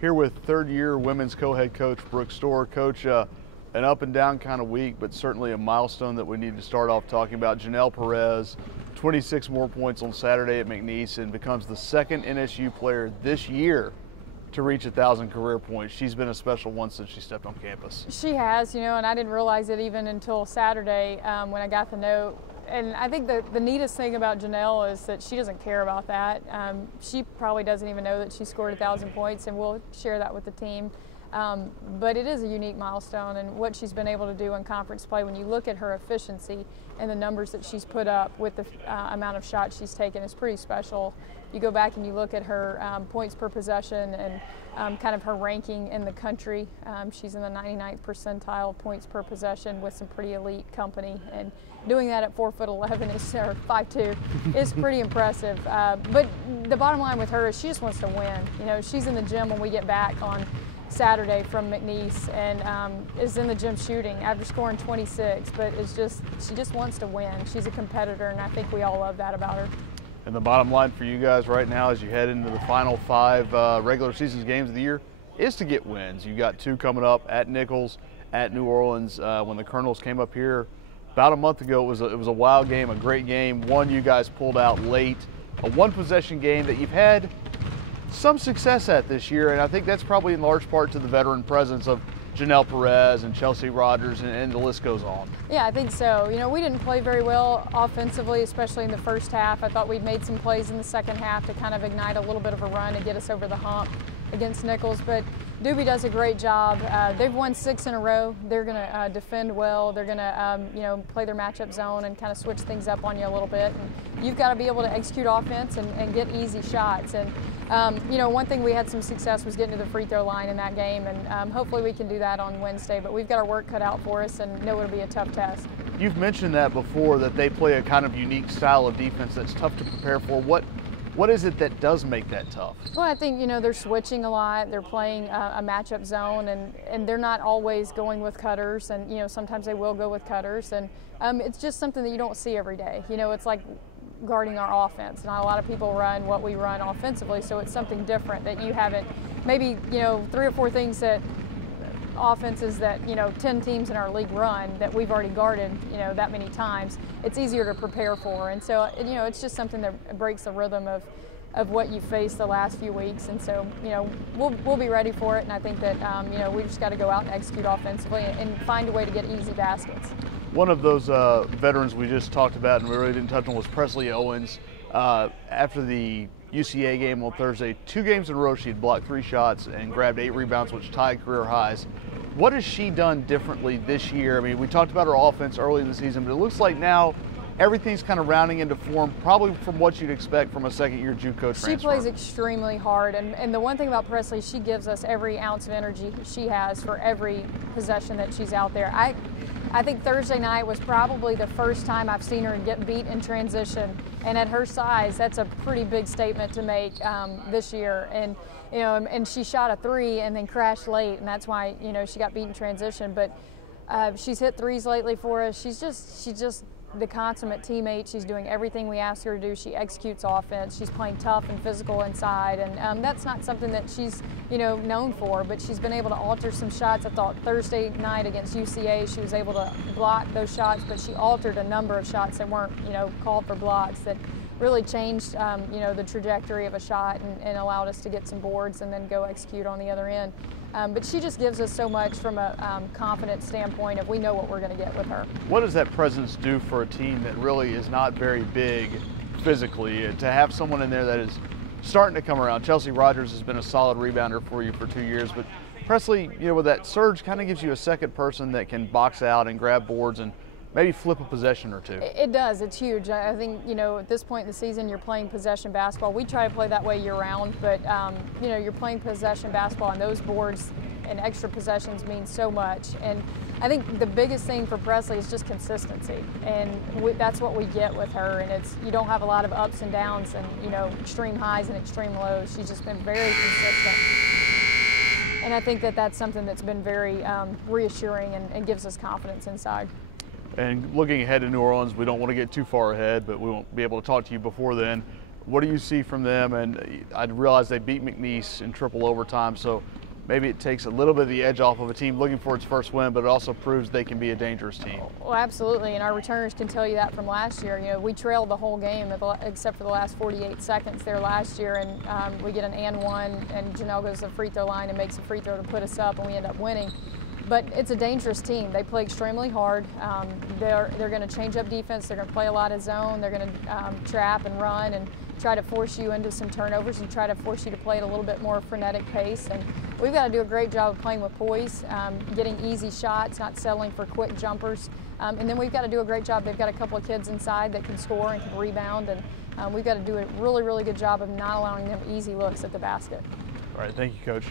Here with third-year women's co-head coach Brooke Stoehr. Coach, an up and down kind of week, but certainly a milestone that we need to start off talking about. Janelle Perez, 26 more points on Saturday at McNeese, and becomes the second NSU player this year to reach 1,000 career points. She's been a special one since she stepped on campus. She has, and I didn't realize it even until Saturday when I got the note. And I think the neatest thing about Janelle is that she doesn't care about that. She probably doesn't even know that she scored 1,000 points, and we'll share that with the team. But it is a unique milestone, and what she's been able to do in conference play, when you look at her efficiency and the numbers that she's put up with the amount of shots she's taken, is pretty special. You go back and you look at her points per possession and kind of her ranking in the country. She's in the 99th percentile points per possession with some pretty elite company, and doing that at 4'11" or 5'2" is pretty impressive. But the bottom line with her is she just wants to win. She's in the gym when we get back on Saturday from McNeese, and is in the gym shooting after scoring 26, but she just wants to win. She's a competitor, and I think we all love that about her. And the bottom line for you guys right now as you head into the final 5 regular season games of the year is to get wins. You got 2 coming up at Nicholls, at New Orleans. When the Colonels came up here about a month ago, it was a wild game, a great game. One you guys pulled out late, a 1-possession game that you've had some success at this year, and I think that's probably in large part to the veteran presence of Janelle Perez and Chelsea Rogers, and the list goes on. Yeah, I think so. We didn't play very well offensively, especially in the first half. I thought we'd made some plays in the second half to kind of ignite a little bit of a run and get us over the hump against Nicholls, but Doobie does a great job. They've won 6 in a row. They're going to defend well. They're going to play their matchup zone and kind of switch things up on you a little bit. And you've got to be able to execute offense and get easy shots. And one thing we had some success was getting to the free throw line in that game, and hopefully we can do that on Wednesday. But we've got our work cut out for us, and know it'll be a tough test. You've mentioned that before, that they play a kind of unique style of defense that's tough to prepare for. What is it that does make that tough? Well, I think, they're switching a lot. They're playing a matchup zone, and they're not always going with cutters, and, sometimes they will go with cutters. And it's just something that you don't see every day. It's like guarding our offense. Not a lot of people run what we run offensively, so it's something different that you haven't, maybe, 3 or 4 things that offenses that 10 teams in our league run that we've already guarded that many times. It's easier to prepare for, and so it's just something that breaks the rhythm of what you faced the last few weeks. And so we'll be ready for it, and I think that we just got to go out and execute offensively and find a way to get easy baskets. One of those veterans we just talked about and we really didn't touch on was Presley Owens. After the UCA game on Thursday, 2 games in a row she had blocked 3 shots and grabbed 8 rebounds, which tied career highs. What has she done differently this year? I mean, we talked about her offense early in the season, but it looks like now everything's kind of rounding into form, probably from what you'd expect from a second-year JUCO transfer. She plays extremely hard, and the one thing about Presley, she gives us every ounce of energy she has for every possession that she's out there. I think Thursday night was probably the first time I've seen her get beat in transition, and at her size, that's a pretty big statement to make this year. And and she shot a 3 and then crashed late, and that's why she got beat in transition. But she's hit 3s lately for us. She's just the consummate teammate. She's doing everything we ask her to do. She executes offense. She's playing tough and physical inside, and that's not something that she's known for, but she's been able to alter some shots. I thought Thursday night against UCA she was able to block those shots, but she altered a number of shots that weren't called for blocks that really changed the trajectory of a shot and allowed us to get some boards and then go execute on the other end. But she just gives us so much from a confidence standpoint of we know what we're going to get with her. What does that presence do for a team that really is not very big physically, to have someone in there that is starting to come around? Chelsea Rogers has been a solid rebounder for you for 2 years, but Presley, with that surge, kind of gives you a second person that can box out and grab boards and maybe flip a possession or 2. It does. It's huge. I think, at this point in the season, you're playing possession basketball. We try to play that way year-round, but, you're playing possession basketball, and those boards and extra possessions mean so much. And I think the biggest thing for Presley is just consistency, and that's what we get with her. And you don't have a lot of ups and downs and, extreme highs and extreme lows. She's just been very consistent. And I think that's something that's been very reassuring and gives us confidence inside. And looking ahead to New Orleans, we don't want to get too far ahead, but we won't be able to talk to you before then. What do you see from them? And I realize they beat McNeese in triple overtime, so maybe it takes a little bit of the edge off of a team looking for its first win, but it also proves they can be a dangerous team. Well, absolutely, and our returners can tell you that from last year. You know, we trailed the whole game except for the last 48 seconds there last year, and we get an and one, and Janelle goes to the free throw line and makes a free throw to put us up, and we end up winning. But it's a dangerous team. They play extremely hard. They're going to change up defense. They're going to play a lot of zone. They're going to trap and run and try to force you into some turnovers and try to force you to play at a little bit more frenetic pace. And we've got to do a great job of playing with poise, getting easy shots, not settling for quick jumpers. And then we've got to do a great job. They've got a couple of kids inside that can score and can rebound. And we've got to do a really, really good job of not allowing them easy looks at the basket. All right, thank you, Coach.